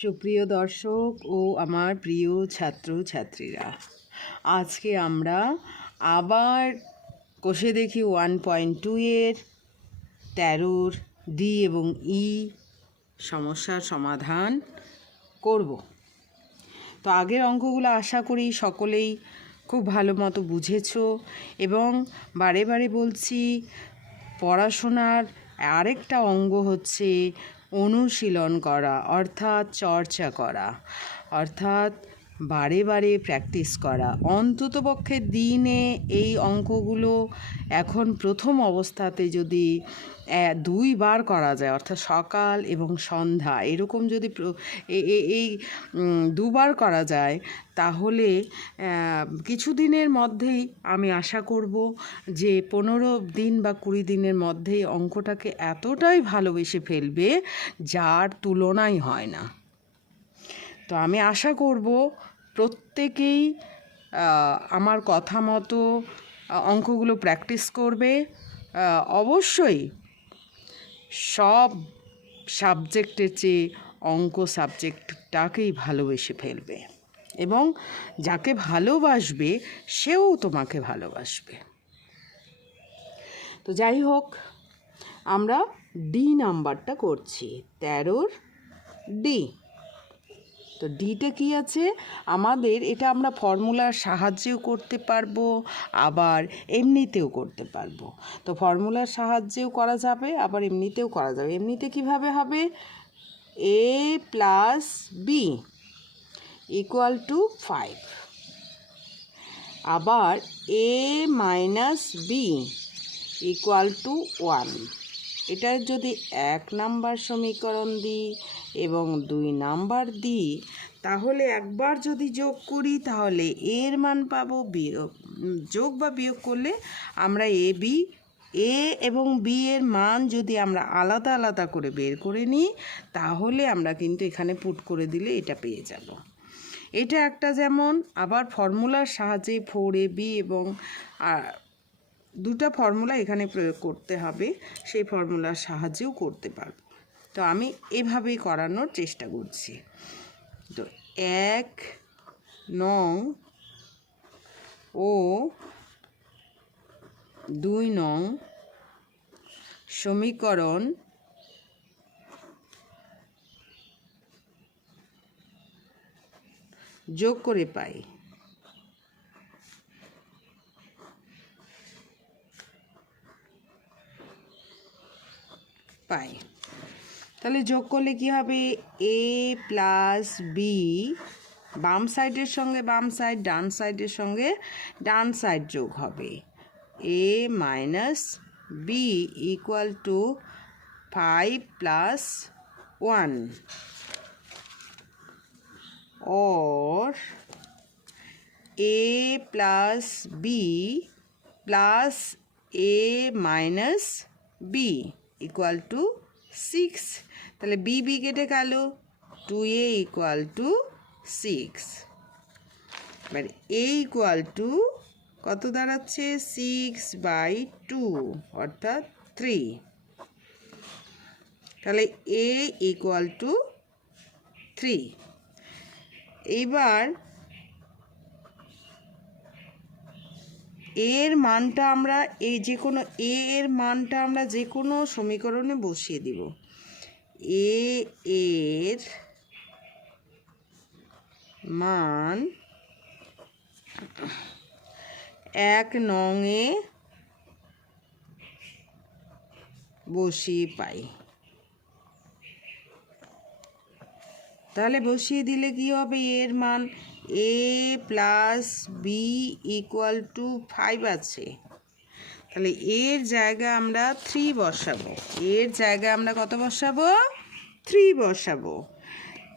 সুপ্রিয় দর্শক ও আমার প্রিয় ছাত্রছাত্রীরা, আজকে আমরা আবার কষে দেখি 1.2 এর 13 ডি এবং ই সমস্যার সমাধান করব। তো আগের অঙ্কগুলো আশা করি সকলেই খুব ভালো মতো বুঝেছো, এবং বারে বারে বলছি, পড়াশোনার আরেকটা অঙ্গ হচ্ছে অনুশীলন করা, অর্থাৎ চর্চা করা, অর্থাৎ বারে বারে প্র্যাকটিস করা। অন্ততপক্ষে দিনে এই অঙ্কগুলো এখন প্রথম অবস্থাতে যদি 2 বার করা যায়, অর্থাৎ সকাল এবং সন্ধ্যা, এরকম যদি এই 2 বার করা যায়, তাহলে কিছুদিনের মধ্যেই আমি আশা করব যে 15 দিন বা 20 দিনের মধ্যেই অঙ্কটাকে এতটাই ভালোবেসে ফেলবে যার তুলনাই হয় না। তো আমি আশা করব প্রত্যেকেই আমার কথা মতো অঙ্কগুলো প্র্যাকটিস করবে। অবশ্যই সব সাবজেক্টের চেয়ে অঙ্ক সাবজেক্টটাকেই ভালোবেসে ফেলবে, এবং যাকে ভালোবাসবে সেও তোমাকে ভালোবাসবে। তো যাই হোক, আমরা ডি নাম্বারটা করছি, 13 ডি। তো ডিটা কি আছে আমাদের, এটা আমরা ফর্মুলার সাহায্যেও করতে পারবো, আবার এমনিতেও করতে পারবো। তো ফর্মুলার সাহায্যেও করা যাবে, আবার এমনিতেও করা যাবে। এমনিতে কিভাবে হবে? এ প্লাস বি ইকুয়াল টু 5, আবার এ মাইনাস বি ইকুয়াল টু 1। এটার যদি 1 নাম্বার সমীকরণ দিই এবং 2 নাম্বার দিই, তাহলে একবার যদি যোগ করি তাহলে এর মান পাবো। যোগ বা বিয়োগ করলে আমরা এ এবং বি এর মান যদি আমরা আলাদা আলাদা করে বের করে নিই, তাহলে আমরা কিন্তু এখানে পুট করে দিলে এটা পেয়ে যাব। এটা একটা যেমন, আবার ফর্মুলার সাহায্যে 4ab এবং দুটা ফর্মুলা এখানে প্রয়োগ করতে হবে, সেই ফর্মুলার সাহায্যেও করতে পারব। তো আমি এভাবেই করানোর চেষ্টা করছি। তো 1 নং ও 2 নং সমীকরণ যোগ করে পাই তাহলে যোগ করলে কি হবে? এ প্লাস বি, বাম সাইডের সঙ্গে বাম সাইড, ডান সাইডের সঙ্গে ডান সাইড যোগ হবে। A minus b equal to 5 plus 1, और a plus b plus a minus b equal to 6। তাহলে বি বি কেটে গেল, 2a ইকুয়াল টু 6। এবার a ইকুয়াল টু কত দাঁড়াচ্ছে? 6/2 অর্থাৎ 3। তাহলে a ইকুয়াল টু 3। এইবার এর মানটা আমরা এর মানটা আমরা যে কোনো সমীকরণে বসিয়ে দিব। এর মান 1 নংয়ে বসিয়ে পাই। তাহলে বসিয়ে দিলে কি হবে? এর মান এ প্লাস বি ইকুয়াল টু 5 আছে। তাহলে এর জায়গায় আমরা 3 বসাবো। এর জায়গায় আমরা কত বসাবো? 3 বসাবো।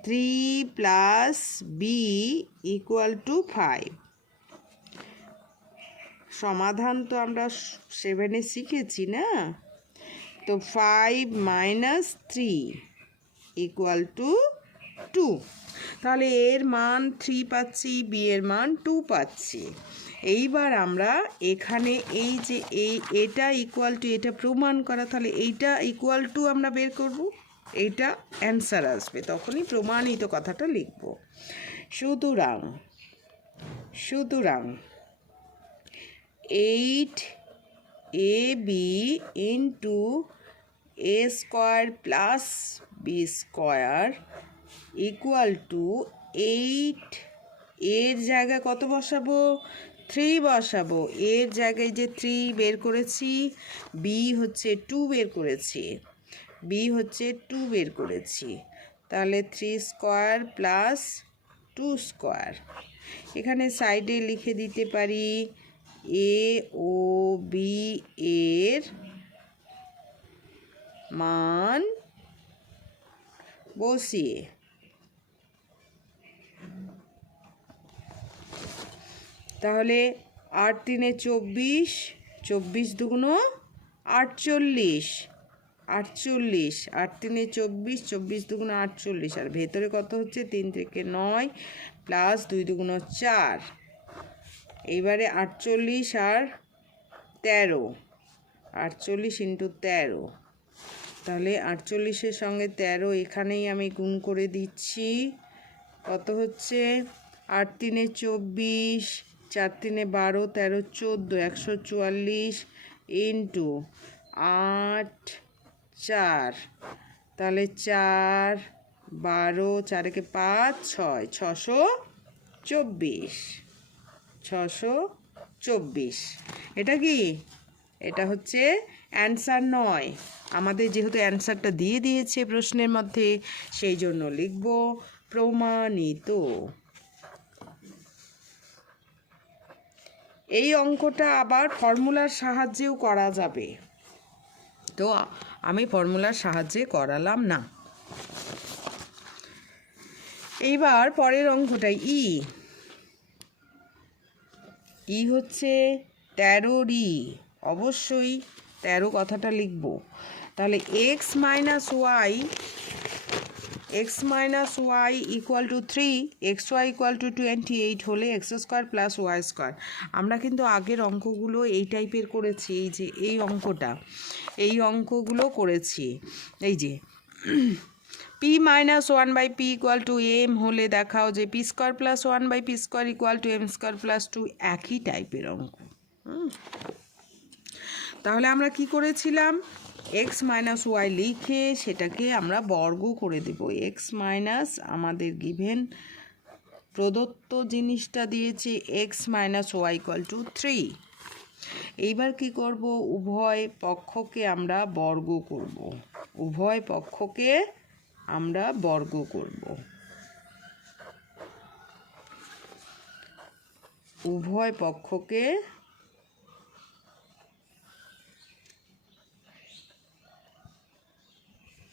3 প্লাস বি ইকুয়াল টু 5। সমাধান তো আমরা 7-এ শিখেছি না? তো 5 মাইনাস 3 ইকুয়াল টু 2। তাহলে এর মান 3 পাচ্ছি, বি এর মান 2 পাচ্ছি। এইবার আমরা এখানে এই যে এটা ইকুয়াল টু, এটা প্রমাণ করা, তাহলে এইটা ইকুয়াল টু আমরা বের করব। এইটা অ্যান্সার আসবে, তখনই প্রমাণিত কথাটা লিখব। সুতরাং 8ab into a square plus B square equal to 8, এর জায়গায় কত বসাবো? 3 বসাবো। এর জায়গায় যে 3 বের করেছি, বি হচ্ছে 2 বের করেছি, তাহলে 3 স্কোয়ার প্লাস 2 স্কোয়ার। এখানে সাইডে লিখে দিতে পারি এ ও বি এর মান বসিয়ে, তাহলে 8 3 24, 24 2 48, 48, 8 3 24, 24 2 48, আর ভেতরে কত হচ্ছে? 3 থেকে 9 প্লাস 2 2 4। এইবারে 48 আর 13, 48 ইন্টু 13, তাহলে 48-এর সঙ্গে 13 এখানেই আমি গুণ করে দিচ্ছি। কত হচ্ছে? 8 3 24, 4 3 12, 13 14, 144 ইন্টু 8 4, তাহলে 4 12, 4 একে 5 6, 624, 624। এটা কি? এটা হচ্ছে অ্যান্সার নয়। আমাদের যেহেতু অ্যান্সারটা দিয়ে দিয়েছে প্রশ্নের মধ্যে, সেই জন্য লিখব প্রমাণিত। এই অঙ্কটা আবার ফর্মুলার সাহায্যেও করা যাবে, তো আমি ফর্মুলার সাহায্যে করালাম না। এইবার পরের অঙ্কটা ই হচ্ছে 13 অবশ্যই 13 কথাটা লিখব। তাহলে X minus Y equal to 3, X Y equal to 28 হলে X square plus Y square. আমরা কিন্তু আগের অঙ্কগুলো এই টাইপের করেছি, এই যে এই অঙ্কগুলো করেছি। এই যে P minus 1 by P equal to M হলে দেখাও যে P square plus 1 by P square equal to M square plus 2, একই টাইপের অঙ্ক। তাহলে আমরা কি করেছিলাম? এক্স মাইনাস ওয়াই লিখে সেটাকে আমরা বর্গ করে দেব। এক্স মাইনাস, আমাদের গিভেন প্রদত্ত জিনিসটা দিয়েছে X minus Y equal to 3। এইবার কি করব? উভয় পক্ষকে আমরা বর্গ করব। উভয় পক্ষকে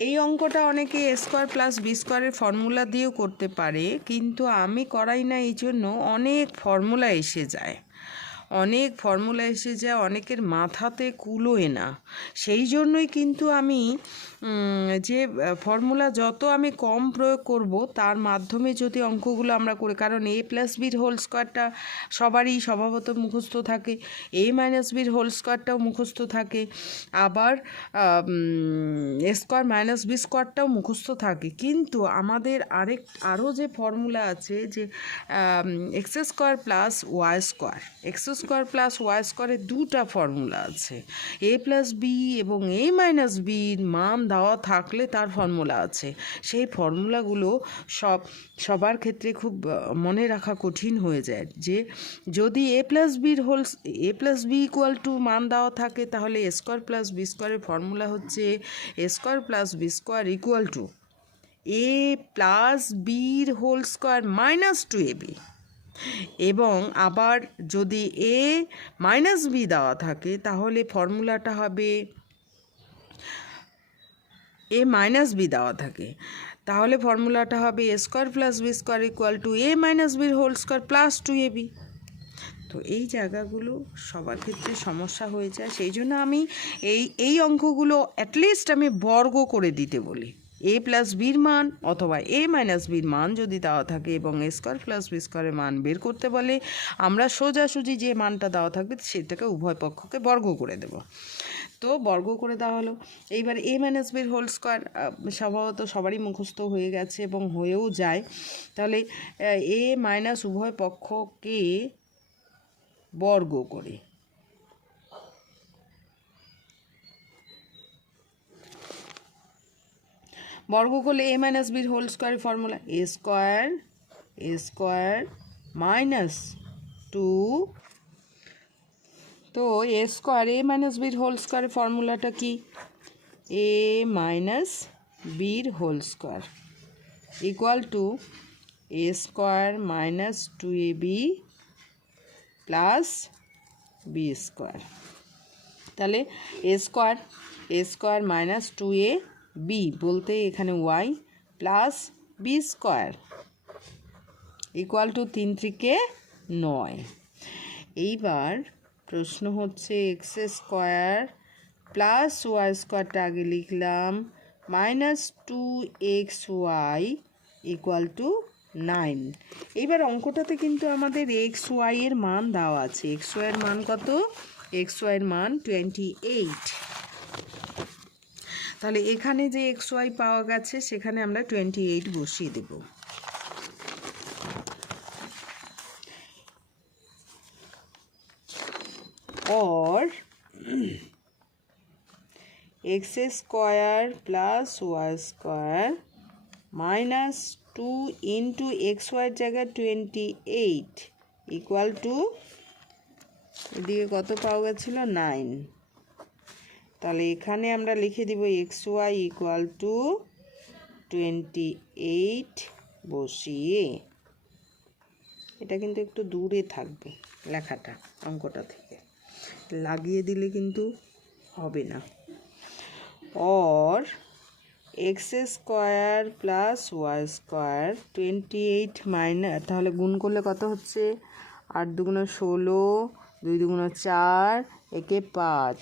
এই অঙ্কটা অনেকে এ স্কোয়ার প্লাস বি স্কোয়ারের ফর্মুলা দিয়েও করতে পারে, কিন্তু আমি করাই না, এই জন্য অনেক ফর্মুলা এসে যায়, অনেকের মাথাতে কুলোয় না। সেই জন্যই কিন্তু আমি যে ফর্মুলা যত আমি কম প্রয়োগ করব, তার মাধ্যমে যদি অঙ্কগুলো আমরা করি, কারণ এ প্লাস বির হোল স্কোয়ারটা সবারই স্বভাবত মুখস্থ থাকে, এ মাইনাস বির হোল স্কোয়ারটাও মুখস্থ থাকে, আবার এ স্কোয়ার মাইনাস বি স্কোয়ারটাও মুখস্থ থাকে। কিন্তু আমাদের আরও যে ফর্মুলা আছে, যে X square plus Y square, X square plus Y স্কোয়ারের দুটা ফর্মুলা আছে। এ প্লাস বি এবং এ মাইনাস বির মান দেওয়া থাকলে তার ফর্মুলা আছে। সেই ফর্মুলাগুলো সবার ক্ষেত্রে খুব মনে রাখা কঠিন হয়ে যায়, যে যদি a plus b equal to মান দেওয়া থাকে, তাহলে এ স্কোয়ার প্লাস বি স্কোয়ারের ফর্মুলা হচ্ছে a square plus B square equal to a plus বির হোল স্কোয়ার মাইনাস 2ab। এবং আবার যদি এ মাইনাস বি দেওয়া থাকে, তাহলে ফর্মুলাটা হবে এ মাইনাস বি দেওয়া থাকে, তাহলে ফর্মুলাটা হবে a square plus B square equal to a minus বির হোল স্কোয়ার প্লাস 2ab। তো এই জায়গাগুলো সবার ক্ষেত্রে সমস্যা হয়ে যায়, সেই জন্য আমি এই অঙ্কগুলো অ্যাটলিস্ট আমি বর্গ করে দিতে বলি। এ প্লাস বির মান অথবা এ মাইনাস বির মান যদি দেওয়া থাকে এবং এ স্কোয়ার প্লাস বি স্কোয়ারের মান বের করতে বলে, আমরা সোজাসুজি যে মানটা দেওয়া থাকবে সেটাকে উভয় পক্ষকে বর্গ করে দেব। তো বর্গ করে দেওয়া হলো। এইবার a মাইনাস বির হোল স্কোয়ার স্বভাবত সবারই মুখস্থ হয়ে গেছে এবং হয়েও যায়। তাহলে a মাইনাস উভয় পক্ষকে বর্গ করে করলে a মাইনাস বির হোল স্কোয়ারের ফর্মুলা a স্কোয়ার মাইনাস 2। তো a স্কোয়ার a মাইনাস বির হোল স্কোয়ারের ফর্মুলাটা কি? a মাইনাস বির whole square equal to a square minus 2ab plus b square. তাহলে a স্কোয়ার মাইনাস 2ab বলতে এখানে y plus b square equal to 3 3 9। এইবার প্রশ্ন হচ্ছে এক্স স্কোয়ার প্লাস ওয়াই স্কোয়ারটা আগে লিখলাম মাইনাস 2xy ইকুয়াল টু 9। এইবার অঙ্কটাতে কিন্তু আমাদের এক্স ওয়াই এর মান দেওয়া আছে। এক্স ওয়াই এর মান কত? এক্স ওয়াই এর মান 28। তাহলে এখানে যে এক্স ওয়াই পাওয়া গেছে সেখানে আমরা 28 বসিয়ে দেব। और X square plus Y square minus 2 into X Y जगह 28 इक्वल टू এদিকে কত পাওয়া গেছিল 9। তাহলে এখানে আমরা লিখে দিব এক্স ওয়াই ইকুয়াল টু 28 বসিয়ে, এটা কিন্তু একটু দূরে থাকবে লেখাটা অঙ্কটা থেকে, লাগিয়ে দিলে কিন্তু হবে না। और X square plus Y square 28 minus, তাহলে গুণ করলে কত হচ্ছে 8 দুগুণ 16, 2 দুগুণ 4, একে 5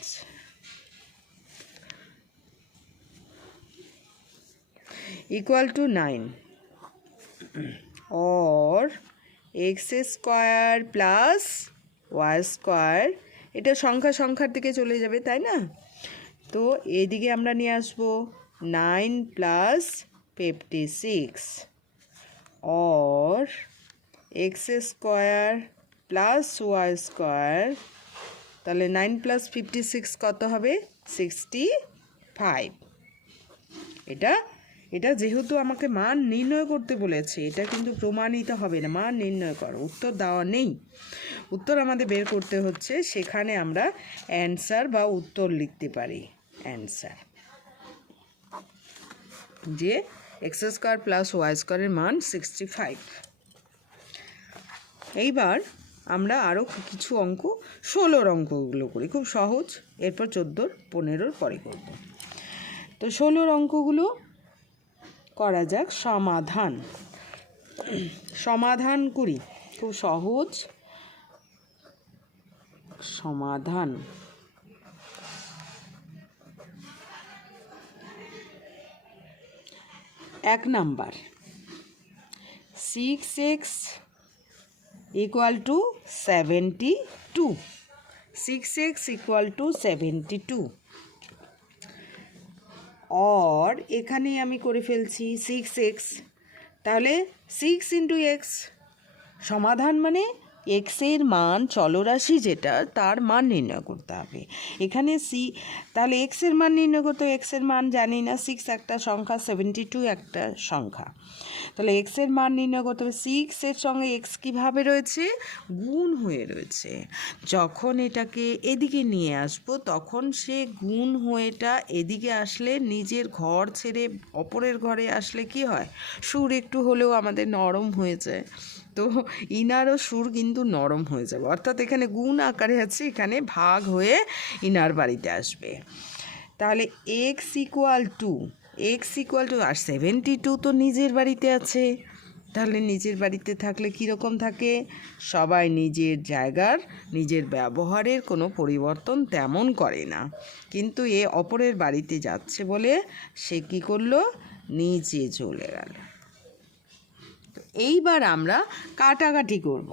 इक्वल टू 9। और X square plus Y square, এটা সংখ্যার দিকে চলে যাবে তাই না? তো এইদিকে আমরা নিয়ে আসবো 9 প্লাস 56 और X square plus Y square, তাহলে 9 প্লাস 56 কত হবে 65। এটা যেহেতু আমাকে মান নির্ণয় করতে বলেছে, এটা কিন্তু প্রমাণিত হবে না, মান নির্ণয় করো, উত্তর দেওয়া নেই। উত্তর আমাদের বের করতে হচ্ছে, সেখানে আমরা অ্যান্সার বা উত্তর লিখতে পারি। অ্যান্সার যে এক্স স্কোয়ার প্লাস ওয়াই স্কোয়ারের মান 65। এইবার আমরা আরও কিছু অঙ্ক 16 অঙ্কগুলো করি, খুব সহজ, এরপর 14, 15 পরে করব। তো 16 অঙ্কগুলো করা যাক। সমাধান করি, খুব সহজ সমাধান। এক number 6x equal to 72, 6x equal to 72। और এখানে আমি করে ফেলছি 6x, তাহলে 6 ইন্টু এক্স, সমাধান মানে এক্সের মান চলরাশি যেটা তার মান নির্ণয় করতে হবে। এখানে তাহলে এক্সের মান নির্ণয় করতে হবে, এক্সের মান জানি না, 6 একটা সংখ্যা, 72 একটা সংখ্যা, তাহলে এক্সের মান নির্ণয় করতে হবে। 6-এর সঙ্গে এক্স কীভাবে রয়েছে, গুণ হয়ে রয়েছে। যখন এটাকে এদিকে নিয়ে আসবো তখন সে গুণ হয়েটা এদিকে আসলে নিজের ঘর ছেড়ে অপরের ঘরে আসলে কি হয়, সুর একটু হলেও আমাদের নরম হয়ে যায়। তো ইনারও সুর কিন্তু নরম হয়ে যাবে, অর্থাৎ এখানে গুণ আকারে আছে, এখানে ভাগ হয়ে ইনার বাড়িতে আসবে। তাহলে এক্স ইকুয়াল টু আর 72 তো নিজের বাড়িতে আছে, তাহলে নিজের বাড়িতে থাকলে কীরকম থাকে, সবাই নিজের জায়গার নিজের ব্যবহারের কোনো পরিবর্তন তেমন করে না, কিন্তু এ অপরের বাড়িতে যাচ্ছে বলে সে কী করলো, নিচে চলে গেল। তো এইবার আমরা কাটাকাটি করব।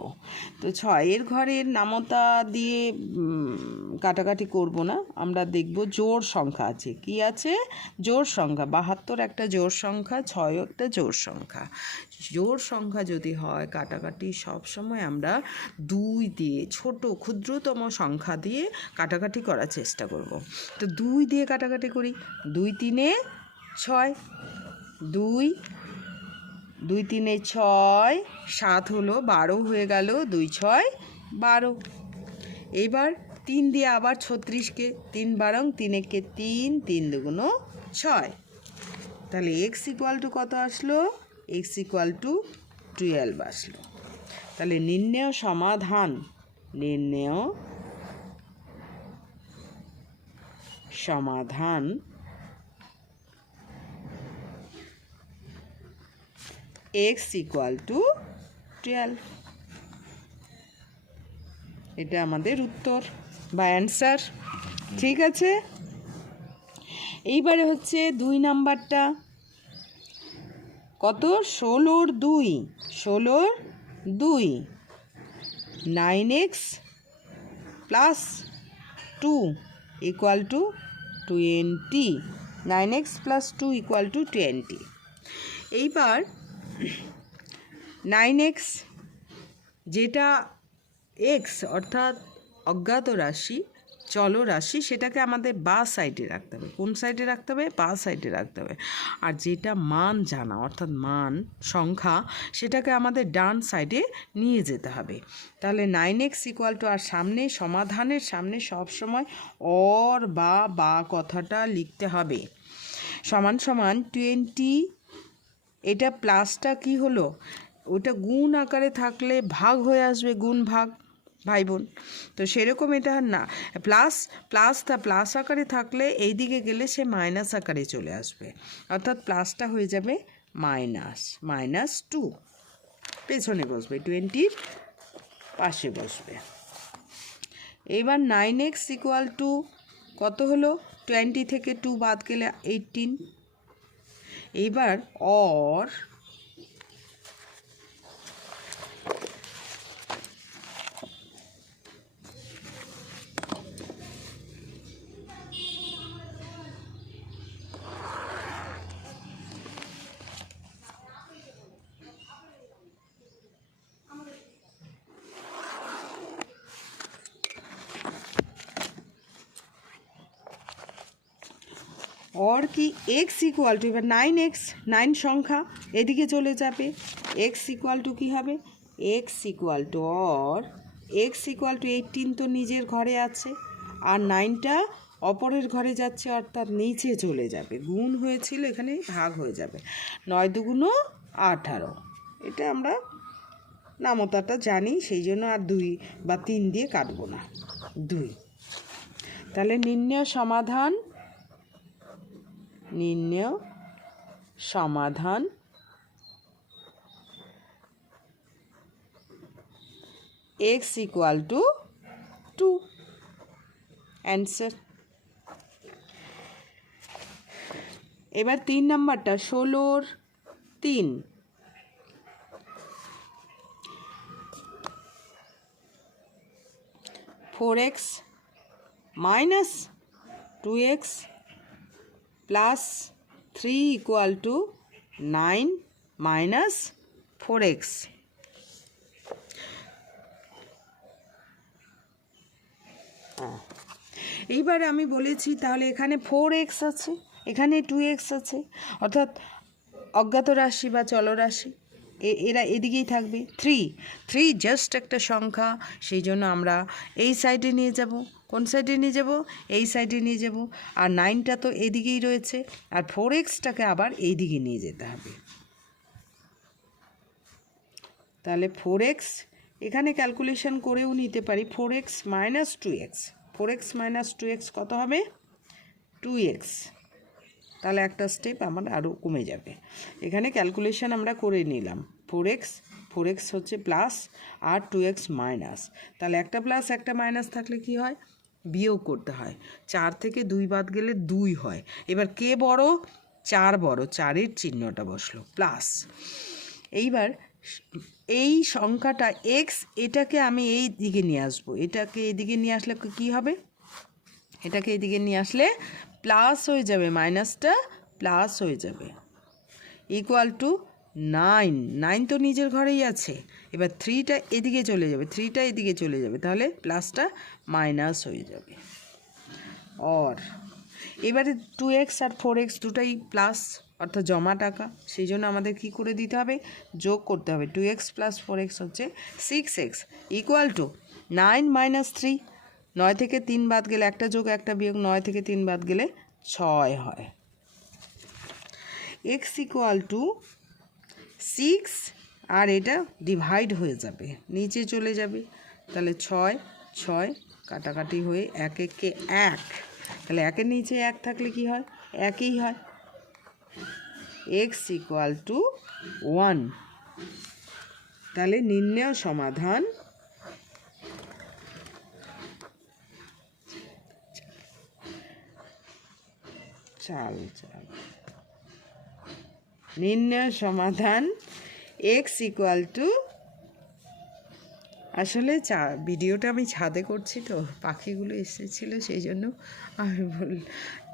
তো 6-এর ঘরের নামতা দিয়ে কাটাকাটি করব না, আমরা দেখব জোড় সংখ্যা আছে। কি আছে? জোড় সংখ্যা। 72 একটা জোড় সংখ্যা, 6 একটা জোড় সংখ্যা। জোড় সংখ্যা যদি হয় কাটাকাটি সবসময় আমরা 2 দিয়ে, ছোট ক্ষুদ্রতম সংখ্যা দিয়ে কাটাকাটি করার চেষ্টা করব। তো 2 দিয়ে কাটাকাটি করি। 2 3 6, 2 2 3 6, 7 হলো 12 হয়ে গেল, 2 6 12। এবার 3 দিয়ে আবার 36কে 3 বারং 3 একে 3, 3 দুগুণ 6। তাহলে এক্স ইকুয়াল টু কত আসলো? এক্স ইকুয়াল টু 12 আসলো। তাহলে নির্ণেয় সমাধান, নির্ণেয় সমাধান এক্স ইকুয়াল টু 12। এটা আমাদের উত্তর বা অ্যান্সার। ঠিক আছে, এইবারে হচ্ছে 2 নাম্বারটা। কত? 16-র 2, 16-র 2, 9x plus 2 equal to 20। 9x plus 2 equal to 20। এইবার 9x যেটা এক্স অর্থাৎ অজ্ঞাত রাশি, চলরাশি, সেটাকে আমাদের বাঁ সাইডে রাখতে হবে। কোন সাইডে রাখতে হবে? বাঁ সাইডে রাখতে হবে। আর যেটা মান জানা অর্থাৎ মান সংখ্যা, সেটাকে আমাদের ডান সাইডে নিয়ে যেতে হবে। তাহলে 9x ইকুয়াল টু, আর সামনে সমাধানের সামনে সবসময় অর বা কথাটা লিখতে হবে। সমান সমান 20। এটা প্লাসটা কি হলো? ওটা গুণ আকারে থাকলে ভাগ হয়ে আসবে, গুণ ভাগ, ভাই বোন। তো সেরকম এটা না, প্লাসটা প্লাস আকারে থাকলে এই দিকে গেলে সে মাইনাস আকারে চলে আসবে, অর্থাৎ প্লাসটা হয়ে যাবে -2। পেছনে বসবে, 20-র পাশে বসবে। এবার 9x ইকুয়াল টু কত হলো? 20 থেকে 2 বাদ গেলে 18। এইবার অর কি এক্স ইকুয়াল টু, এবার 9x, 9 সংখ্যা এদিকে চলে যাবে। এক্স ইকুয়াল টু কী হবে? X equal to x equal to 18 তো নিজের ঘরে আছে, আর 9টা অপরের ঘরে যাচ্ছে, অর্থাৎ নিচে চলে যাবে। গুণ হয়েছিল, এখানে ভাগ হয়ে যাবে। 9 দুগুণ 18। এটা আমরা নামতাটা জানি, সেই জন্য আর 2 বা 3 দিয়ে কাটবো না, 2। তাহলে নির্ণেয় সমাধান x ইকুয়াল টু 2, অ্যান্সার। এবার 3 নাম্বারটা, 16-র 3, 4x minus 2x plus 3 equal to 9 minus 4x। এইবারে আমি বলেছি তাহলে এখানে 4x আছে, এখানে 2x আছে, অর্থাৎ অজ্ঞাত রাশি বা চলরাশি, এরা এদিকেই থাকবে। 3 জাস্ট একটা সংখ্যা, সেই জন্য আমরা এই সাইডে নিয়ে যাব। কোন সাইডে নিয়ে যাব? এই সাইডে নিয়ে যাব। আর 9টা তো এদিকেই রয়েছে, আর 4xটাকে আবার এই দিকে নিয়ে যেতে হবে। তাহলে 4x এখানে ক্যালকুলেশন করেও নিতে পারি। 4x minus 2x, 4x minus 2x কত হবে? 2x। তাহলে একটা স্টেপ আমার আরও কমে যাবে। এখানে ক্যালকুলেশন আমরা করে নিলাম। 4x হচ্ছে প্লাস আর 2x মাইনাস। তাহলে একটা প্লাস একটা মাইনাস থাকলে কি হয়? বিয়োগ করতে হয়। 4 থেকে 2 বাদ গেলে 2 হয়। এবার কে বড়? 4 বড়, 4-এর চিহ্নটা বসলো প্লাস। এইবার এই সংখ্যাটা এক্স, এটাকে আমি এই দিকে নিয়ে আসবো, এটাকে এদিকে নিয়ে আসলে কি হবে, এটাকে এদিকে নিয়ে আসলে প্লাস হয়ে যাবে, মাইনাসটা প্লাস হয়ে যাবে, ইকুয়াল টু 9। 9 তো নিজের ঘরেই আছে, এবার 3টা এদিকে চলে যাবে, 3টা এদিকে চলে যাবে, তাহলে প্লাসটা মাইনাস হয়ে যাবে। আর এবারে 2x আর 4x দুটাই প্লাস, অর্থাৎ জমা টাকা, সেই জন্য আমাদের কী করে দিতে হবে, যোগ করতে হবে। 2x + 4x হচ্ছে 6x, ইকুয়াল টু 9 - 3। 9 থেকে 3 বাদ গেলে একটা যোগ একটা বিয়োগ, 9 থেকে 3 বাদ গেলে 6 হয়। x ইকুয়াল টু 6, আর এটা ডিভাইড হয়ে যাবে, নিচে চলে যাবে, তাহলে 6 6 কাটাকাটি হয়ে 1 1 1, তাহলে 1-এর নিচে 1 থাকলে কি হয়, 1ই হয়। x equal to 1। তাহলে নির্ণেয় সমাধান নির্ণেয় সমাধান x ইকুয়াল টু, আসলে ভিডিওটা আমি ছাদে করছি তো, পাখিগুলো এসেছিলো, সেই জন্য আমি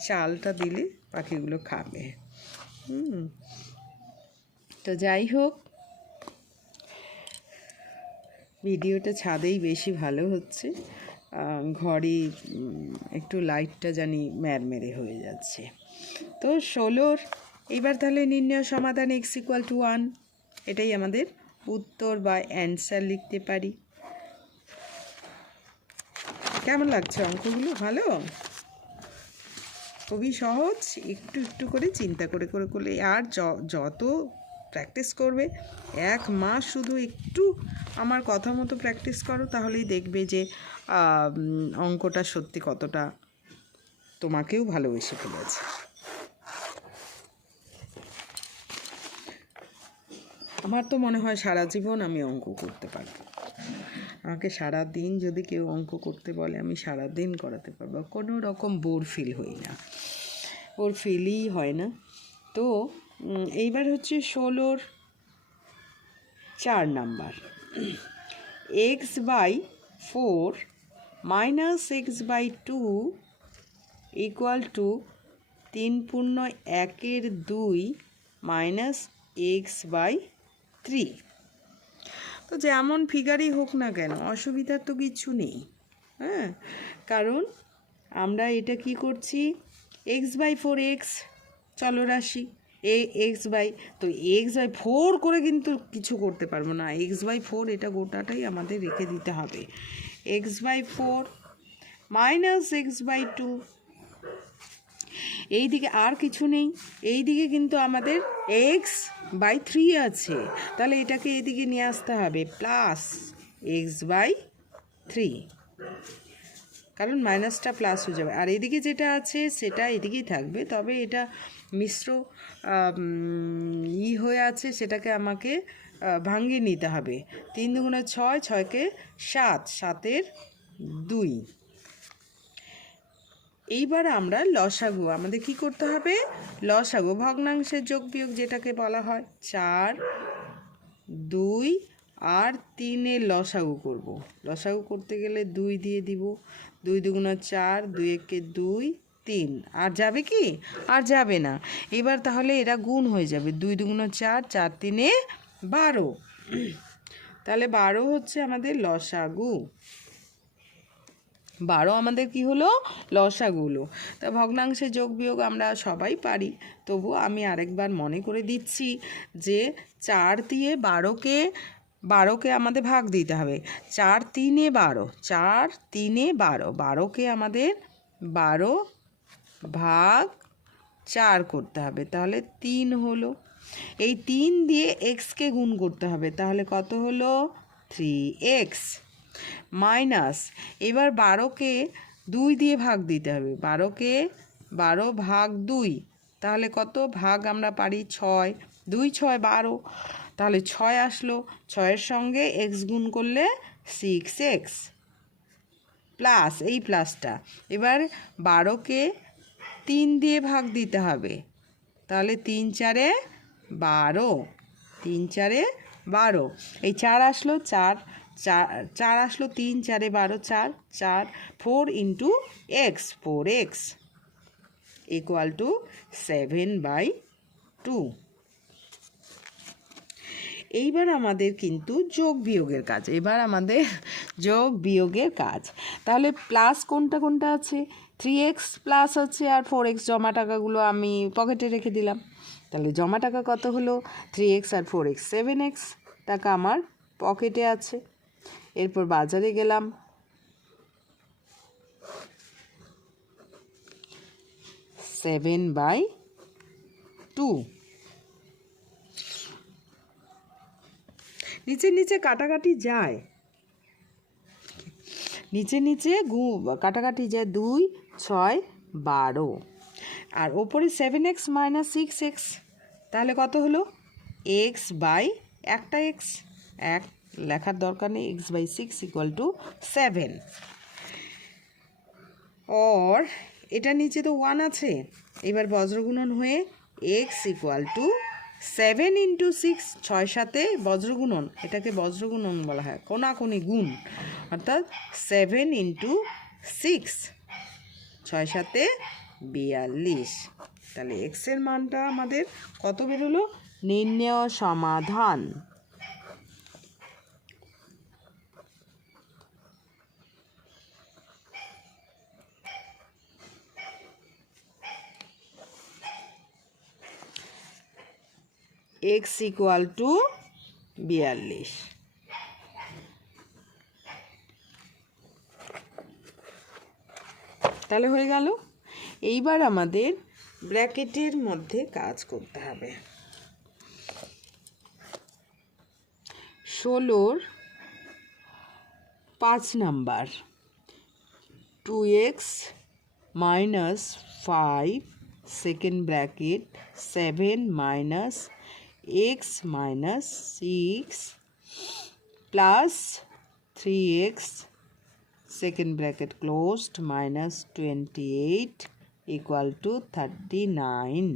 চালটা দিলে পাখিগুলো খাবে। তো যাই হোক, ভিডিওটা ছাদেই বেশি ভালো হচ্ছে, ঘরে একটু লাইটটা জানি ম্যারমেরে হয়ে যাচ্ছে। তো 16 এবার তাহলে নির্ণয় সমাধান x ইকুয়াল টু 1, এটাই আমাদের উত্তর বা অ্যান্সার লিখতে পারি। কেমন লাগছে অঙ্কগুলো? ভালো, খুবই সহজ, একটু একটু করে চিন্তা করে করে করলে, আর যত প্র্যাকটিস করবে, 1 মাস শুধু একটু আমার কথা মতো প্র্যাকটিস করো, তাহলেই দেখবে যে অঙ্কটা সত্যি কতটা তোমাকেও ভালোবেসে ফেলেছে। আমার তো মনে হয় সারা জীবন আমি অঙ্ক করতে পারবো। আমাকে সারা দিন যদি কেউ অঙ্ক করতে বলে, আমি সারা দিন করাতে পারবো, কোনো রকম বোর ফিল হই না, বোর ফিলই হয় না। তো এইবার হচ্ছে 16 4 number, x/4 - x/2 equal to 3/1/2 -x/3। তো যেমন ফিগারই হোক না কেন, অসুবিধার তো কিছু নেই, হ্যাঁ, কারণ আমরা এটা কি করছি, x/4x চলরাশি, তো x/4 করে কিন্তু কিছু করতে পারবো না, x/4 এটা গোটাটাই আমাদের রেখে দিতে হবে। x/4 -x/2, এই দিকে আর কিছু নেই, এই দিকে কিন্তু আমাদের x/3 আছে, তাহলে এটাকে এদিকে নিয়ে আসতে হবে প্লাস x/3, কারণ মাইনাসটা প্লাস হয়ে যাবে, আর এদিকে যেটা আছে সেটা এদিকেই থাকবে, তবে এটা মিশ্র হয়ে আছে, সেটাকে আমাকে ভাঙিয়ে নিতে হবে। 3 × 6, 6 × 7, 7 × 2। এইবার আমরা লসাগু, আমাদের কি করতে হবে, লসাগু, ভগ্নাংশের যোগ বিয়োগ যেটাকে বলা হয়, 4 2 আর 3-এর লসাগু করব। লসাগু করতে গেলে 2 দিয়ে দিব, 2 2 4, 2 1 2 3, আর যাবে কি, আর যাবে না। এবার তাহলে এরা গুণ হয়ে যাবে, 2 2 4, 4 3 12, তাহলে 12 হচ্ছে আমাদের লসাগু, 12 আমাদের কি হলো, লসাগুলো। তা ভগ্নাংশে যোগ বিয়োগ আমরা সবাই পারি, তবু আমি আরেকবার মনে করে দিচ্ছি যে 4 দিয়ে 12কে আমাদের ভাগ দিতে হবে, 4 3 12, 4 3 12, 12কে আমাদের 12 ভাগ 4 করতে হবে, তাহলে 3 হলো। এই 3 দিয়ে xকে গুণ করতে হবে, তাহলে কত হলো, 3x, মাইনাস, এবার 12কে 2 দিয়ে ভাগ দিতে হবে, 12কে 12 ভাগ 2, তাহলে কত, ভাগ আমরা পারি 6, 2 6 12, তাহলে 6 আসলো, 6-এর সঙ্গে x গুণ করলে 6x, প্লাস এই প্লাসটা, এবার 12কে 3 দিয়ে ভাগ দিতে হবে, তাহলে 3 4 12, 3 4 12, এই 4 আসলো, 4 4 আসলো, 3 4 12, 4 4 4 into x, 4x equal to 7/2। এইবার আমাদের কিন্তু যোগ বিয়োগের কাজ, তাহলে প্লাস কোনটা কোনটা আছে, 3x প্লাস আছে আর 4x জমা টাকাগুলো আমি পকেটে রেখে দিলাম। তাহলে জমা টাকা কত হলো, 3x আর 4x 7x টাকা আমার পকেটে আছে। এরপর বাজারে গেলাম, 7/2। নিচে নিচে কাটাকাটি যায়, কাটাকাটি যায়, 2 6 12, আর ওপরে 7x মাইনাস 6x, তাহলে কত হলো, x বাই একটা x, এক লেখার দরকার নেই, x/6 ইকুয়াল টু 7। और এটা নিচে তো 1 আছে, এবার বজ্রগুণন হয়ে x ইকুয়াল টু 7 ইন্টু 6, 6 সাথে বজ্রগুণন, এটাকে বজ্রগুণন বলা হয়, কোনাকুনি গুণ, অর্থাৎ 7 ইন্টু 6, 6 সাথে 42। তাহলে এক্সের মানটা আমাদের কত বেরোলো, নির্ণেয় সমাধান। x equal to 42। তাহলে হয়ে গেল। এইবার আমাদের ব্র্যাকেটের মধ্যে কাজ করতে হবে। 16 5 number, 2x minus 5 second bracket 7 minus x minus 6 plus 3x second bracket closed minus 28 equal to 39।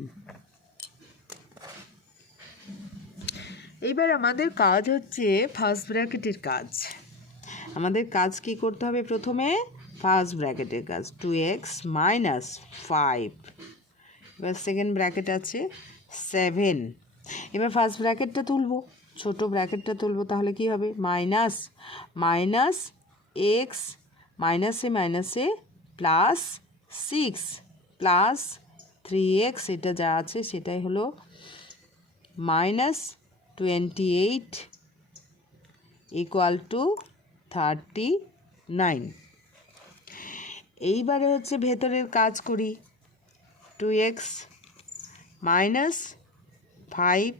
এইবার আমাদের কাজ হচ্ছে ফার্স্ট ব্র্যাকেটের কাজ। আমাদের কাজ কি করতে হবে, প্রথমে ফার্স্ট ব্র্যাকেটের কাজ, 2x মাইনাস 5, এবার সেকেন্ড ব্র্যাকেট আছে 7, এবার ফার্স্ট ব্র্যাকেটটা তুলব, ছোট ব্র্যাকেটটা তুলব, তাহলে কি হবে, মাইনাস মাইনাস এক্স মাইনাসে মাইনাসে প্লাস 6 প্লাস 3x, এটা যা আছে সেটাই হলো মাইনাস 28 ইকুয়াল টু 39। এইবারে হচ্ছে ভেতরের কাজ করি, 2x মাইনাস 5,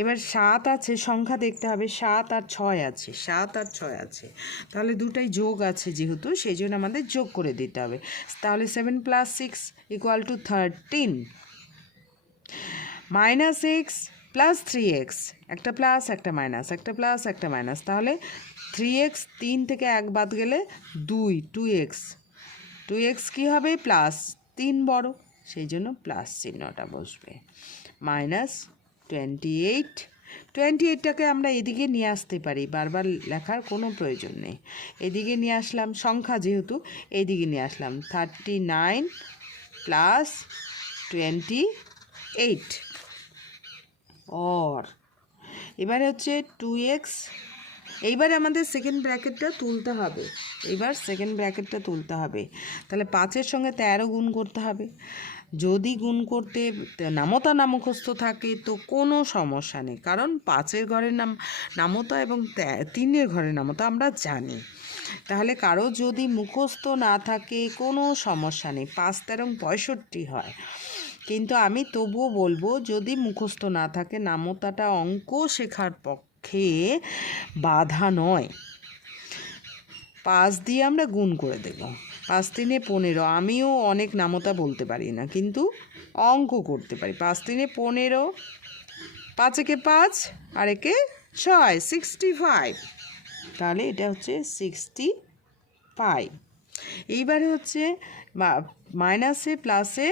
এবার 7 আছে, সংখ্যা দেখতে হবে, 7 আর 6 আছে, 7 আর 6 আছে, তাহলে দুটাই যোগ আছে যেহেতু, সেই জন্য আমাদের যোগ করে দিতে হবে। তাহলে 7 plus 6 equal to 13, minus x plus 3x, একটা প্লাস একটা মাইনাস, একটা প্লাস একটা মাইনাস, তাহলে 3x 3 থেকে 1 বাদ গেলে 2x, 2x কী হবে, প্লাস 3 বড়, সেই জন্য প্লাস চিহ্নটা বসবে, মাইনাস 28টাকে আমরা এদিকে নিয়ে আসতে পারি, বারবার লেখার কোনো প্রয়োজন নেই, এদিকে নিয়ে আসলাম, সংখ্যা যেহেতু এইদিকে নিয়ে আসলাম, 39 প্লাস 28। और এবারে হচ্ছে 2x, এইবারে আমাদের সেকেন্ড ব্র্যাকেটটা তুলতে হবে, তাহলে 5-এর সঙ্গে 13 গুণ করতে হবে। যদি গুণ করতে নামতা না মুখস্থ থাকে তো কোনো সমস্যা নেই, কারণ 5-এর ঘরের নামতা এবং 3-এর ঘরের নামতা আমরা জানি। তাহলে কারো যদি মুখস্থ না থাকে কোনো সমস্যা নেই, 5 13 65 হয়, কিন্তু আমি তবুও বলবো যদি মুখস্থ না থাকে, নামতাটা অঙ্ক শেখার পক্ষে বাধা নয়, 5 দিয়ে আমরা গুণ করে দেব, 5 3 15, আমিও অনেক নামতা বলতে পারি না, কিন্তু অঙ্ক করতে পারি, 5 3 15, 5 একে 5 আর একে 6, 65, তাহলে এটা হচ্ছে 65। এইবারে হচ্ছে মাইনাসে প্লাসে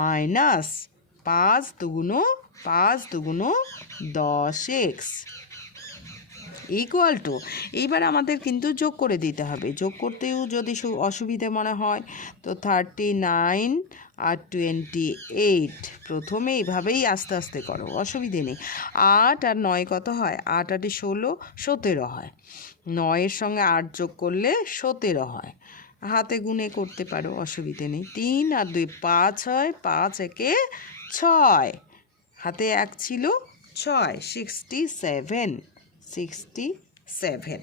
মাইনাস, 5 দুগুণ 10x ইকুয়াল টু, এইবার আমাদের কিন্তু যোগ করে দিতে হবে। যোগ করতেও যদি অসুবিধে মনে হয় তো 39 আর 28, প্রথমে এইভাবেই আস্তে আস্তে করো, অসুবিধে নেই। 8 আর 9 কত হয়? 8 8 16, 17 হয়। 9-এর সঙ্গে 8 যোগ করলে 17 হয়। হাতে গুনে করতে পারো, অসুবিধে নেই। 3 আর 2 5 হয়, 5 একে 6, হাতে 1 ছিল, 6, 67।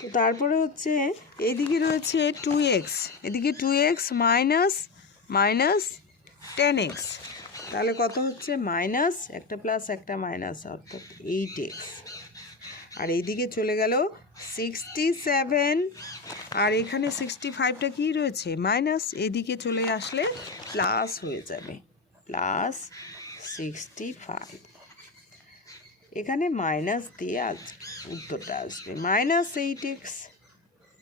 তো তারপরে হচ্ছে এইদিকে রয়েছে 2x, এদিকে 2x মাইনাস 10x, তাহলে কত হচ্ছে? মাইনাস একটা প্লাস একটা মাইনাস, অর্থাৎ 8x। আর এইদিকে চলে গেল 67, আর এখানে 65টা কি রয়েছে? মাইনাস, এদিকে চলে আসলে প্লাস হয়ে যাবে, প্লাস 65। এখানে মাইনাস দিয়ে উত্তরটা আসবে -8x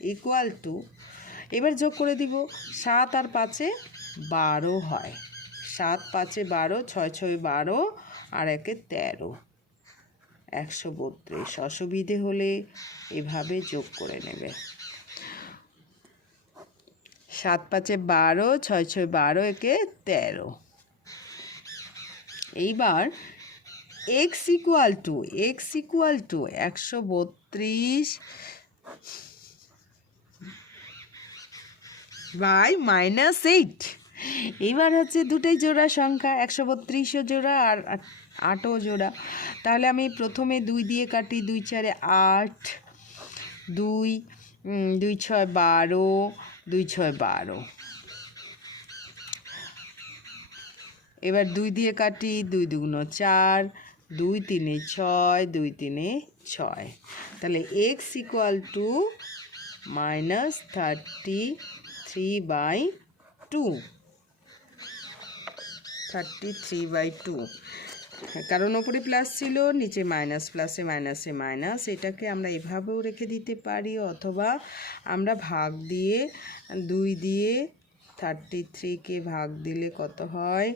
ইকুয়াল টু, এবার যোগ করে দিব, 7 আর 5-এ 12 হয়, 7 5-এ 12, 6 6 12, আর 1-এ 13, 132। অসুবিধে হলে এভাবে যোগ করে নেবে। 7 5-এ 12, 6 6 12, 1-এ 13। এইবার x ইকুয়াল টু 132 বাই -8। এইবার হচ্ছে দুটোই জোড়া সংখ্যা, 132ও জোড়া আর 8ও জোড়া। তাহলে আমি প্রথমে 2 দিয়ে কাটি, 2 4 8, 2 2 6 12, 2 6 12। এবার 2 দিয়ে কাটি, 2 2 4, 2 3 6, 2 3 6। তাহলে x ইকুয়াল টু -33/2, 33/2, কারণ ওপরে প্লাস ছিল, নিচে মাইনাস, প্লাসে মাইনাসে মাইনাস। এটাকে আমরা এভাবেও রেখে দিতে পারি, অথবা আমরা ভাগ দিয়ে 2 দিয়ে 33কে ভাগ দিলে কত হয়?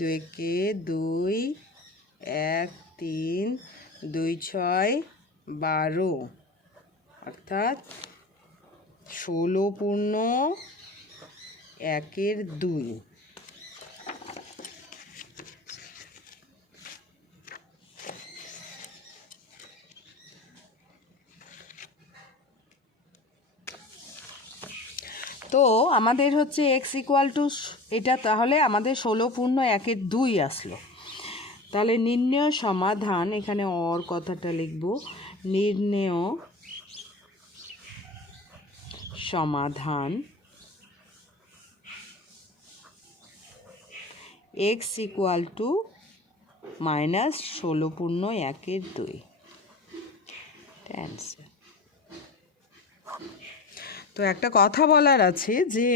2-কে 2, 1 3, 2 6 12, অর্থাৎ 16/1/2। তো আমাদের হচ্ছে এক্স ইকুয়াল টু এটা, তাহলে আমাদের 16/1/2 আসলো। তাহলে নির্ণেয় সমাধান, এখানে অর কথাটা লিখব, নির্ণেয় সমাধান এক্স ইকুয়াল টু -16/1/2, অ্যান্সার। তো একটা কথা বলার আছে যে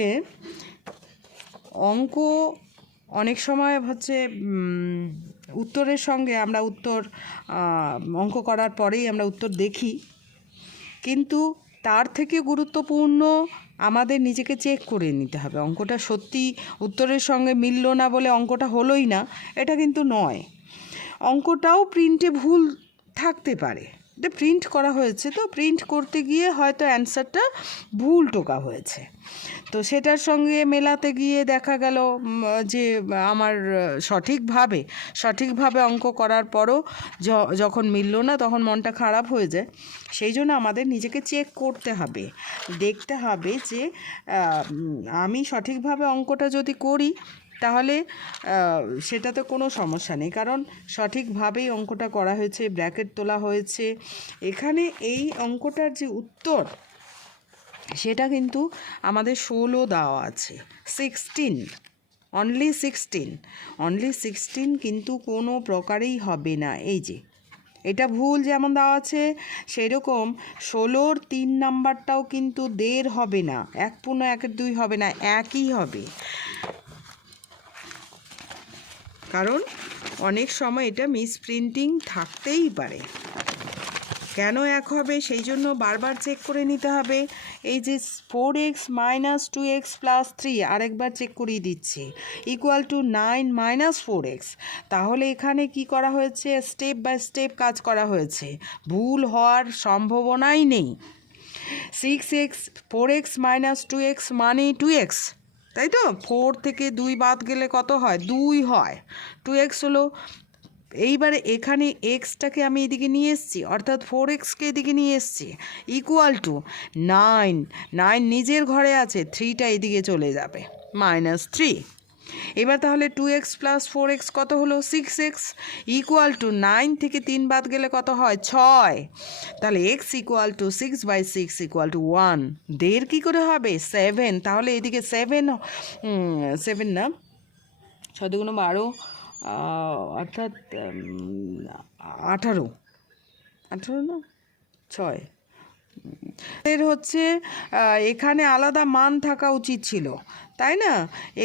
অঙ্ক অনেক সময় হচ্ছে উত্তরের সঙ্গে আমরা অঙ্ক করার পরেই আমরা উত্তর দেখি, কিন্তু তার থেকে গুরুত্বপূর্ণ আমাদের নিজেকে চেক করে নিতে হবে। অঙ্কটা সত্যি উত্তরের সঙ্গে মিলল না বলে অঙ্কটা হলোই না, এটা কিন্তু নয়। অঙ্কটাও প্রিন্টে ভুল থাকতে পারে, এটা প্রিন্ট করা হয়েছে, তো প্রিন্ট করতে গিয়ে হয়তো অ্যান্সারটা ভুল টোকা হয়েছে, তো সেটার সঙ্গে মেলাতে গিয়ে দেখা গেল যে আমার সঠিকভাবে অঙ্ক করার পরও যখন মিলল না, তখন মনটা খারাপ হয়ে যায়। সেই জন্য আমাদের নিজেকে চেক করতে হবে, দেখতে হবে যে আমি সঠিকভাবে অঙ্কটা যদি করি তাহলে সেটাতে কোনো সমস্যা নেই, কারণ সঠিকভাবেই অঙ্কটা করা হয়েছে, ব্র্যাকেট তোলা হয়েছে। এখানে এই অঙ্কটার যে উত্তর সেটা কিন্তু আমাদের 16 দেওয়া আছে, 16, অনলি 16 কিন্তু কোনো প্রকারেই হবে না। এই যে এটা ভুল যেমন দেওয়া আছে, সেরকম 16-র 3 নাম্বারটাও কিন্তু 1.5 হবে না, 1.1-2 হবে না, একই হবে। কারণ অনেক সময় এটা মিসপ্রিন্টিং থাকতেই পারে। কেন এক হবে সেই জন্য বারবার চেক করে নিতে হবে। এই যে 4x - 2x + 3 আরেকবার চেক করিয়ে দিচ্ছি, = 9 - 4x। তাহলে এখানে কি করা হয়েছে, স্টেপ বাই স্টেপ কাজ করা হয়েছে, ভুল হওয়ার সম্ভাবনাই নেই। 4x - 2x মানে 2x, তাই তো? 4 থেকে 2 বাদ গেলে কত হয়, 2 হয়, 2x হলো। এইবারে এখানে এক্সটাকে আমি এদিকে নিয়ে এসেছি, অর্থাৎ 4xকে এদিকে নিয়ে এসেছি, = 9 নিজের ঘরে আছে, 3টা এদিকে চলে যাবে, -3। এবার তাহলে 2x + 4x কত হলো, 6x, = 9 থেকে 3 বাদ গেলে কত হয়, 6। তাহলে x = 6/6 = 1। 1.5 কী করে হবে, 7। তাহলে এদিকে 7 না, 6 × 12, অর্থাৎ 18 না 6 এর হচ্ছে এখানে আলাদা মান থাকা উচিত ছিল, তাই না?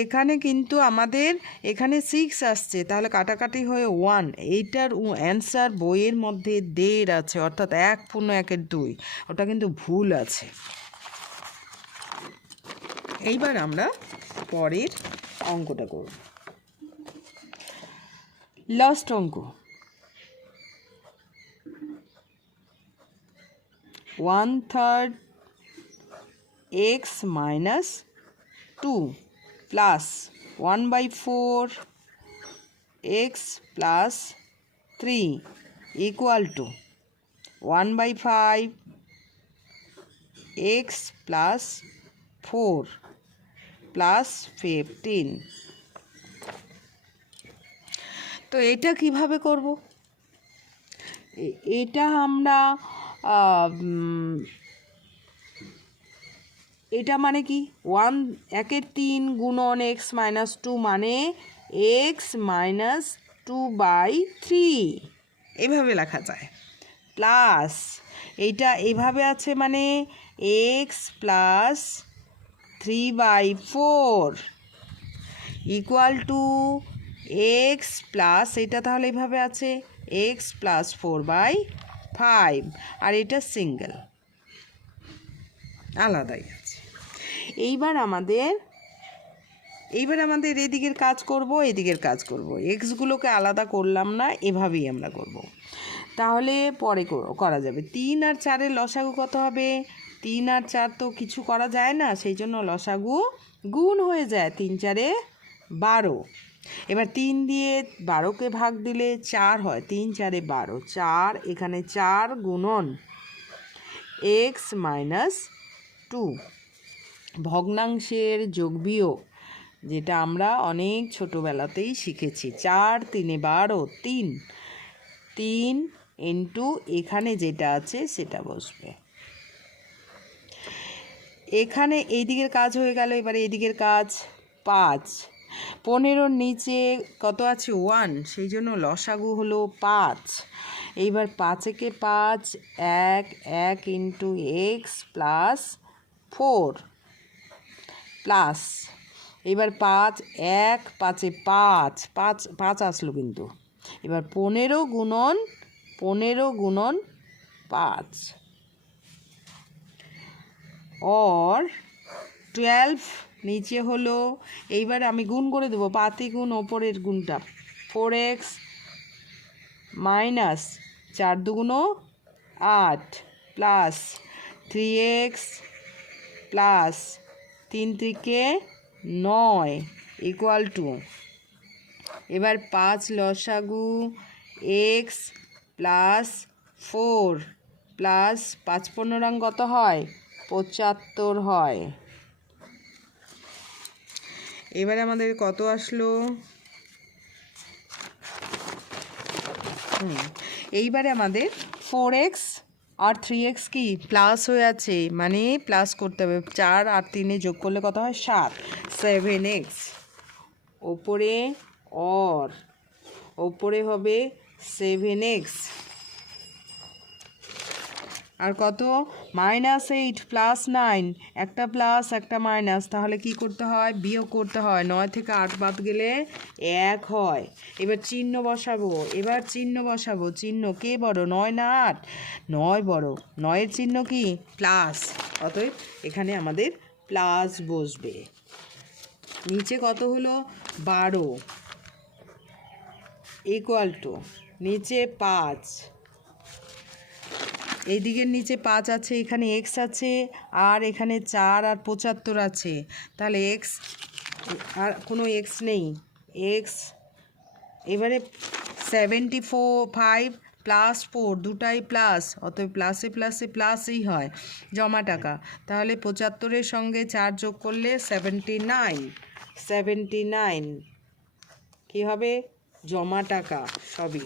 এখানে কিন্তু আমাদের এখানে 6 আসছে, তাহলে কাটাকাটি হয়ে 1। এইটার অ্যান্সার বইয়ের মধ্যে 1.5 আছে, অর্থাৎ 1.1-2, ওটা কিন্তু ভুল আছে। এইবার আমরা পরের অঙ্কটা করব। লাস্ট অঙ্ক, 1/3 x - 2 + 1/4 x + 3 = 1/5 x + 4 + 15। তো এটা কিভাবে করব? এটা আমরা এটা মানে কি, 1/3 গুণন x - 2 মানে x - 2/3, এইভাবে লেখা যায়, প্লাস এইটা এইভাবে আছে মানে x + 3/4 = x প্লাস, এটা তাহলে এইভাবে আছে x + 4/5, আর এটা সিঙ্গেল আলাদাই আছে। এইবার আমাদের এদিকের কাজ করব, এদিকের কাজ করব, এক্সগুলোকে আলাদা করলাম না, এভাবেই আমরা করব। তাহলে পরে করা যাবে। 3 আর 4-এর লসাগু কত হবে, 3 আর 4 তো কিছু করা যায় না, সেই জন্য লসাগু গুণ হয়ে যায়, 3 × 4 = 12। এবার 3 দিয়ে 12কে ভাগ দিলে 4 হয়, 3 × 4 = 12, 4 এখানে 4 গুণন x - 2, ভগ্নাংশের যোগবিয়োগ, যেটা আমরা অনেক ছোটোবেলাতেই শিখেছি। 4 × 3 = 12, 3 ইন্টু এখানে যেটা আছে সেটা বসবে। এখানে এই দিকের কাজ হয়ে গেল, এবারে এদিকের কাজ 5। 15-র নিচে কত আছে, 1, সেই জন্য লসাগু হলো 5। এইবার 5 একে 5, 1 ইন্টু x + 4 প্লাস, এবার 5, 1 5-এ 5 আসলো কিন্তু। এবার 15 গুণন 5 और 12 নিচে হলো, এইবার আমি গুণ করে দেবো, 5 গুণ ওপরের গুণটা, 4x minus 4 2 8 plus 3x plus 3 × 9 = এবার 5 লসাগু x প্লাস 4 প্লাস 5 15 কত হয়, 75 হয়। এবারে আমাদের কত আসলো, এইবারে আমাদের 4x আর 3x কি প্লাস হয়ে আছে, মানে প্লাস করতে হবে, 4 আর 3 যোগ করলে কত হয়, 7, 7x ওপরে হবে 7x আর কত -8 + 9, একটা প্লাস একটা মাইনাস, তাহলে কি করতে হয় বিয়োগ করতে হয়। 9 থেকে 8 বাদ গেলে 1 হয়। এবার চিহ্ন বসাবো, চিহ্ন কে বড় 9 না 8? 9 বড়, 9-এর চিহ্ন কি প্লাস, অতএব এখানে আমাদের প্লাস বসবে। নিচে কত হলো 12 = নিচে 5, এই দিকের নিচে 5 আছে, এখানে x আছে, আর এখানে 4 আর 75 আছে, তাহলে x আর কোনো x নেই, x এবারে 75 + 4 দুটাই প্লাস, অতএব প্লাসে প্লাসে প্লাসই হয় জমা টাকা। তাহলে 75-এর সঙ্গে 4 যোগ করলে 79 কি হবে জমা টাকা সবই।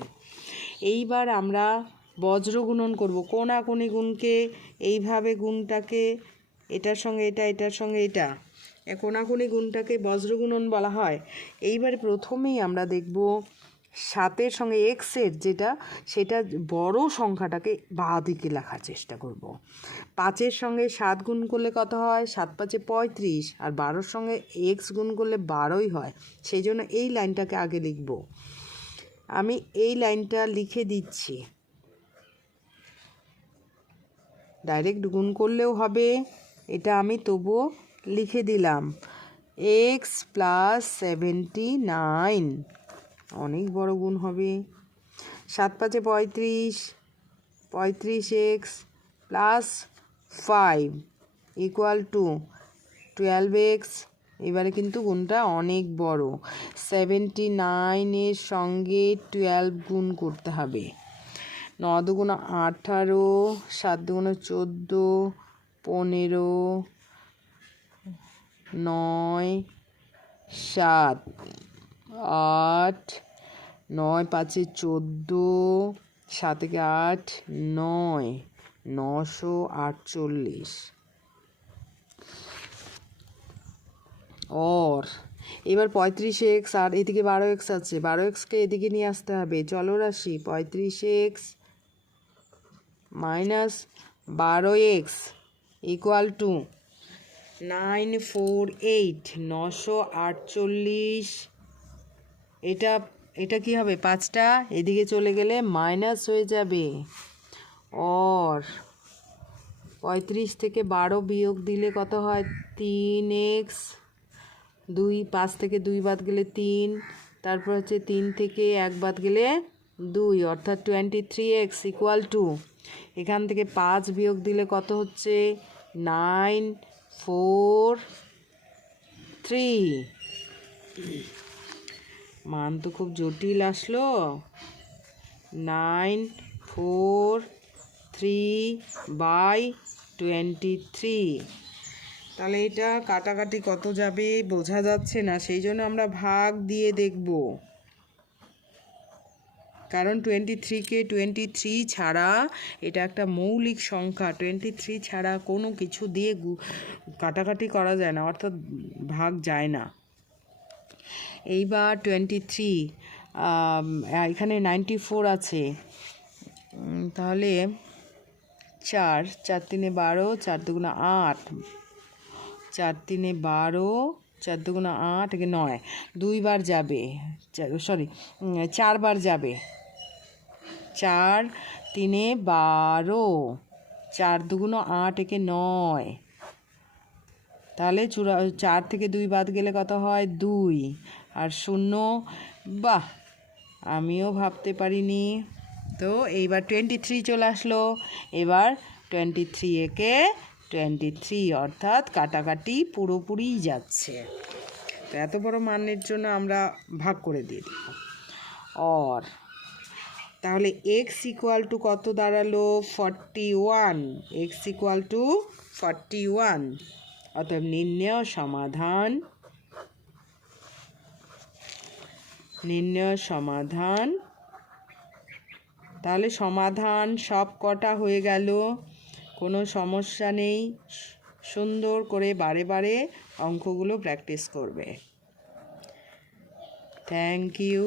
এইবার আমরা বজ্র গুণন করব, কোনাকুনি গুণকে এইভাবে গুণটাকে এটার সঙ্গে এটা, এটার সঙ্গে এটা, কোনাকুনি গুণটাকে বজ্র গুণন বলা হয়। এইবার প্রথমেই আমরা দেখব 7-এর সঙ্গে x-এর সেটা বড় সংখ্যাটাকে বাঁ দিকে লেখার চেষ্টা করব। 5-এর সঙ্গে 7 গুণ করলে কত হয় 7 × 5 = 35, আর 12-র সঙ্গে x গুণ করলে 12ই হয়। সেই জন্য এই লাইনটাকে আগে লিখব। আমি এই লাইনটা লিখে দিচ্ছি, ডাইরেক্ট গুণ করলেও হবে, এটা আমি তবুও লিখে দিলাম x + 79, অনেক বড় গুণ হবে। 7 × 5 = 35, 35x + 5 = 12x। এবারে কিন্তু গুণটা অনেক বড়, 79-এর সঙ্গে 12 গুণ করতে হবে। 9 × 2 = 18, 7 × 2 = 14, 15, 9, 7, 8, 9 × 5 = 14, 7 × 8 = 9, 948। और এবার 35x, আর এদিকে 12x আছে, 12xকে এদিকে নিয়ে আসতে হবে, চলরাশি 35x - 12x = 948, 948। এটা কি হবে 5টা এদিকে চলে গেলে মাইনাস হয়ে যাবে। और 35 থেকে 12 বিয়োগ দিলে কত হয় 3x, 5 থেকে 2 বাদ গেলে 3, তারপর হচ্ছে 3 থেকে 1 বাদ গেলে 2, অর্থাৎ 23x = এখান থেকে 5 বিয়োগ দিলে কত হচ্ছে 943। মান তো খুব জটিল আসলো, 943/23। তাহলে এটা কাটাকাটি কত যাবে বোঝা যাচ্ছে না, সেই জন্য আমরা ভাগ দিয়ে দেখব, কারণ 23কে 23 ছাড়া এটা একটা মৌলিক সংখ্যা, 23 ছাড়া কোনো কিছু দিয়ে কাটাকাটি করা যায় না, অর্থাৎ ভাগ যায় না। এইবার 23, এখানে 94 আছে, তাহলে 4 4 3 12, 4 2 8, 4 3 12, 4 2 8, 9, 2 বার যাবে, 4 বার যাবে, 4 3 12, 4 2 8, 9, তাহলে 4 থেকে 2 বাদ গেলে কত হয় 2, আর 0, বাহ আমিও ভাবতে পারিনি। তো এইবার 23 চলে আসলো, এবার 23 একে 23, অর্থাৎ কাটাকাটি পুরোপুরি যাচ্ছে। তো এত বড় মানের জন্য আমরা ভাগ করে দিয়ে দিব। और তাহলে x = কত দাঁড়ালো 41, x = 41, অতএব নির্ণয় সমাধান। তাহলে সমাধান সব কটা হয়ে গেল, কোনো সমস্যা নেই, সুন্দর করে বারে বারে অঙ্কগুলো প্র্যাকটিস করবে। Thank you.